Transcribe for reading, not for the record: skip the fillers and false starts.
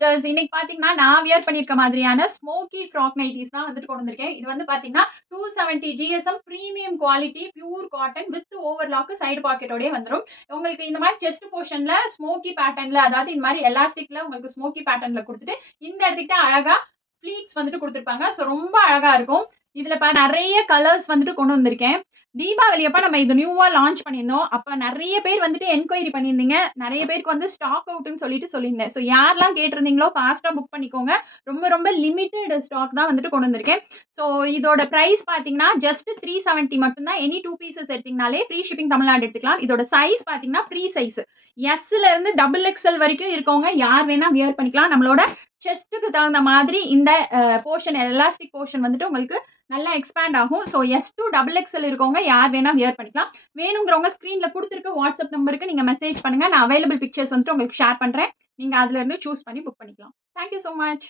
Sisters. இன்னைக்கு பார்த்தீங்கன்னா, நான் வியர் பண்ணியிருக்க மாதிரியான ஸ்மோக்கி ஃப்ராக் நைட்டீஸ் தான் வந்துட்டு கொண்டு வந்திருக்கேன். இது வந்து பார்த்தீங்கன்னா, 270 GSM premium quality pure cotton with overlock side பாக்கெட்டோடயே வந்துரும். உங்களுக்கு இந்த மாரி செஸ்ட் போர்ஷன்ல ஸ்மோக்கி பேட்டர்ன்ல, அதாவது இந்த மாரி எலாஸ்டிக்ல உங்களுக்கு ஸ்மோக்கி பேட்டர்ன்ல குடுத்துட்டு, இந்த இடத்துக்கிட்ட அழகா ப்ளீட்ஸ் வந்துட்டு குடுத்துருப்பாங்க. ஸோ ரொம்ப அழகா இருக்கும். இதுல நெறைய கலர்ஸ் வந்துட்டு கொண்டு வந்திருக்கேன். தீபாவளி அப்ப நம்ம இது நியூவா லான்ச் பண்ணியிருந்தோம். அப்ப நெறைய பேர் வந்துட்டு என்குயரி பண்ணியிருந்தீங்க. நெறைய பேருக்கு வந்து ஸ்டாக் அவுட்ன்னு சொல்லிட்டு சொல்லியிருந்தேன். ஸோ யாரெல்லாம் கேட்டிருந்தீங்களோ ஃபாஸ்ட்டா புக் பண்ணிக்கோங்க. ரொம்ப ரொம்ப லிமிட்டட் ஸ்டாக் தான் வந்துட்டு கொண்டு வந்திருக்கேன். ஸோ இதோட பிரைஸ் பார்த்தீங்கன்னா, ஜஸ்ட் 370 மட்டும் தான். எனி 2 பீசஸ் எடுத்தீங்கனாலே ஃப்ரீ ஷிப்பிங் தமிழ்நாடு எடுத்துக்கலாம். இதோட சைஸ் பார்த்தீங்கன்னா, ஃப்ரீ சைஸ். எஸ்ல இருந்து டபுள் எக்ஸ்எல் வரைக்கும் இருக்கவங்க யார் வேணா வியர் பண்ணிக்கலாம். நம்மளோட செஸ்ட்டுக்கு தகுந்த மாதிரி இந்த போர்ஷன் எலாஸ்டிக் போர்ஷன் வந்துட்டு உங்களுக்கு நல்லா எக்ஸ்பேண்ட் ஆகும். So S to double XL இருக்கவங்க யார் வேணா வியர் பண்ணிக்கலாம். வேணுங்கிறவங்க ஸ்க்ரீன்ல கொடுத்துருக்க வாட்ஸ்அப் நம்பருக்கு நீங்க மெசேஜ் பண்ணுங்க. நான் அவைலபிள் பிக்சர்ஸ் வந்துட்டு உங்களுக்கு ஷேர் பண்றேன். நீங்க அதுல இருந்து சூஸ் பண்ணி புக் பண்ணிக்கலாம். Thank you so much.